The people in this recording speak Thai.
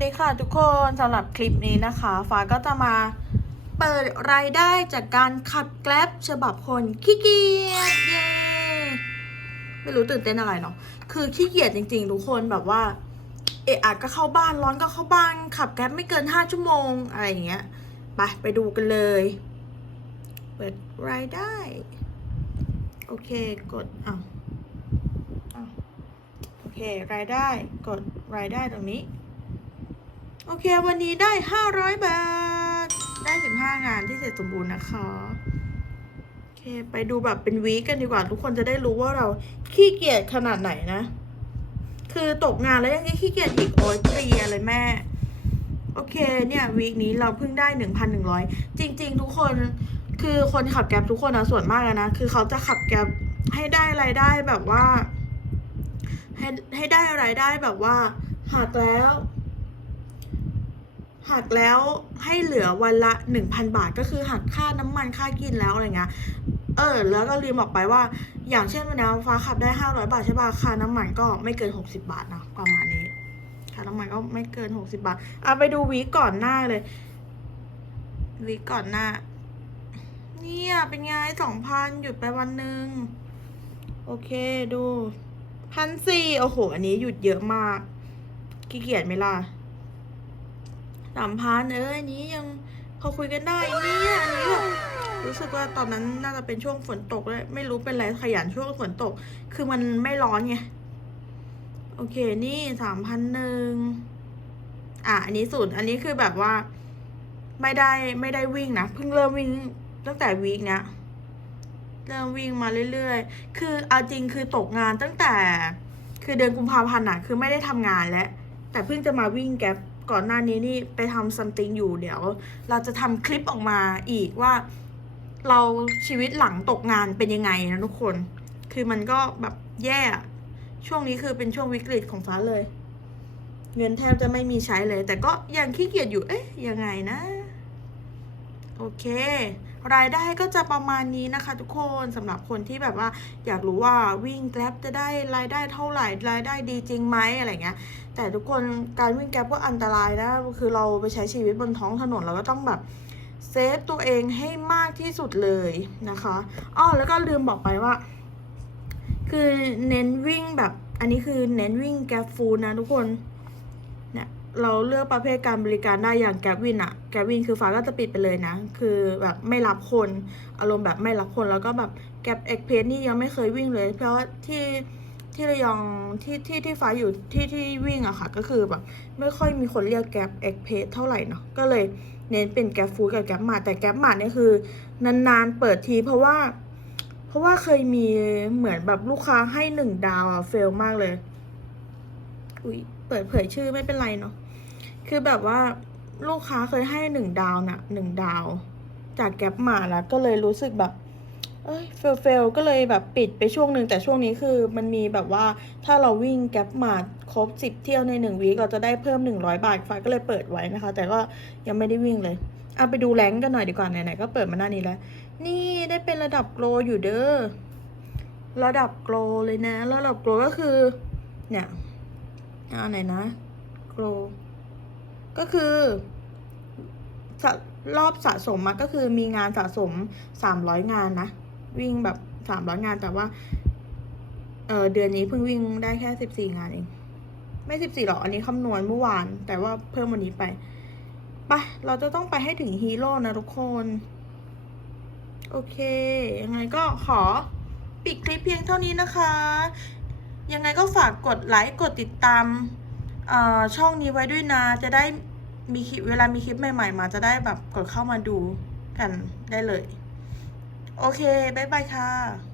วัสดีค่ะทุกคนสำหรับคลิปนี้นะคะ ฟ้าก็จะมาเปิดรายได้จากการขับแกล็บฉบับคนขี้เกียจเย้ไม่รู้ตื่นเต้นอะไรเนาะคือขี้เกียจจริงๆทุกคนแบบว่า เอะอะก็เข้าบ้านร้อนก็เข้าบ้านขับแกล็บไม่เกิน5ชั่วโมงอะไรอย่างเงี้ยไปไปดูกันเลย เปิดรายได้ โอเคกดอ้าวอ้าวโอเครายได้กดรายได้ตรงนี้ โอเค วันนี้ได้ 500 บาท ได้ 15 งานที่เสร็จสมบูรณ์นะคะ โอเค ไปดูแบบเป็นวีคกันดีกว่า ทุกคนจะได้รู้ว่าเราขี้เกียจขนาดไหนนะ คือตกงานแล้วยังขี้เกียจอีกโอ้ยเพลียเลยแม่ โอเค เนี่ยวีคนี้เราเพิ่งได้ 1,100 จริง ๆ ทุกคน คือคนขับแกร็บทุกคนนะส่วนมากนะ คือเขาจะขับแกร็บให้ได้รายได้แบบว่า ให้ให้ได้รายได้แบบว่าหักแล้ว หักแล้วให้เหลือวันละหนึ่งพันบาท ก็คือหักค่าน้ำมันค่ากินแล้วอะไรเงี้ยเออแล้วก็ลืมบอกไปว่า อย่างเช่นวันนี้ฟ้าขับได้ห้าร้อยบาทใช่ป่ะค่าน้ำมันก็ไม่เกินหกสิบาทนะประมาณนี้ค่าน้ำมันก็ไม่เกินหกสิบาทเอะไปดูวีก่อนหน้าเลยวีก่อนหน้า เนี่ยเป็นไงสองพันหยุดไปวันหนึ่งโอเคดูพันสี่โอ้โห อันนี้หยุดเยอะมากขี้เกียจไหมล่ะามพันเอออันนี้ยังพอคุยกันได้เนี่ยอันนี้แบบรู้สึกว่าตอนนั้นน่าจะเป็นช่วงฝนตกเลยไม่รู้เป็นไรขยันช่วงฝนตก คือมันไม่ร้อนไงโอเค นี่สามพันหนึ่งอะ อันนี้ศูนย์อันนี้คือแบบว่า ไม่ได้ไม่ได้วิ่งนะ เพิ่งเริ่มวิ่งตั้งแต่วีคเนี้ยเริ่มวิ่งมาเรื่อยๆ คือเอาจริงคือตกงานตั้งแต่ คือเดือนกุมภาพันธ์อะคือไม่ได้ทำงานแล้ว แต่เพิ่งจะมาวิ่งแก๊ป ก่อนหน้านี้นี่ไปทำซัมติงอยู่เดี๋ยว เราจะทำคลิปออกมาอีกว่า เราชีวิตหลังตกงานเป็นยังไงนะทุกคน คือมันก็แบบแย่ ช่วงนี้คือเป็นช่วงวิกฤตของฟ้าเลย เงินแทบจะไม่มีใช้เลย แต่ก็ยังขี้เกียจอยู่ เอ๊ะยังไงนะ โอเค รายได้ก็จะประมาณนี้นะคะ ทุกคนสำหรับคนที่แบบว่าอยากรู้ว่าวิ่งแกร็บจะได้รายได้เท่าไหร่รายได้ดีจริงไหมอะไรเงี้ยแต่ทุกคนการวิ่งแกร็บก็อันตรายนะคือเราไปใช้ชีวิตบนท้องถนนเราก็ต้องแบบเซฟตัวเองให้มากที่สุดเลยนะคะอ้อแล้วก็ลืมบอกไปว่า คือเน้นวิ่งแบบอันนี้คือเน้นวิ่งแกร็บฟูดนะทุกคนเนี่ย เราเลือกประเภทการบริการได้อย่างแกบวินอะแกบวินคือฟ้าก็จะปิดไปเลยนะ คือแบบไม่รับคนอารมณ์แบบไม่รับคนแล้วก็แบบแกบเอ็กเพสนี่ยังไม่เคยวิ่งเลย เพราะที่ที่ระยองที่ที่ที่ฟ้าอยู่ที่ที่วิ่งอะค่ะ ก็คือแบบไม่ค่อยมีคนเรียกแกบเอ็กเพสเท่าไหร่เนาะก็เลยเน้นเป็นแกฟูกับแกบมาแต่แกบมาเนี่ยคือนานๆเปิดทีเพราะว่า เพราะว่าเคยมีเหมือนแบบลูกค้าให้หนึ่งดาวอะเฟลมากเลย อุ้ยเปิดเผยชื่อไม่เป็นไรเนาะ คือแบบว่าลูกค้าเคยให้หนึ่งดาวน่ะหนึ่งดาว จากแก๊ปมาแล้วก็เลยรู้สึกแบบ เอ้ยเฟลเฟลก็เลยแบบปิดไปช่วงหนึ่งแต่ช่วงนี้คือมันมีแบบว่าถ้าเราวิ่งแก๊ปมาครบสิบเที่ยวในหนึ่งวีคเราจะได้เพิ่มหนึ่งร้อยบาทฟ้าก็เลยเปิดไว้นะคะ แต่ก็ยังไม่ได้วิ่งเลยเอาไปดูแรงกันหน่อยดีกว่าไหนๆก็เปิดมาหน้านี้แล้ว นี่ได้เป็นระดับโกลอยู่เด้อระดับโกลเลยนะ ระดับโกลก็คือ เนี่ยเอาไหนนะโกล ก็คือรอบสะสมมาก็คือมีงานสะสมสามร้อยงานนะ วิ่งแบบสามร้อยงานแต่ว่า เออเดือนนี้เพิ่งวิ่งได้แค่สิบสี่งานเอง ไม่สิบสี่หรอกอันนี้คำนวณเมื่อวาน แต่ว่าเพิ่มวันนี้ไปไปเราจะต้องไปให้ถึงฮีโร่นะทุกคน โอเค ยังไงก็ขอปิดคลิปเพียงเท่านี้นะคะ ยังไงก็ฝากกดไลค์ กดติดตาม ช่องนี้ไว้ด้วยนะ จะได้มีคลิปเวลามีคลิปใหม่ ๆ มาจะได้แบบกดเข้ามาดูกันได้เลย โอเค บ๊ายบายค่ะ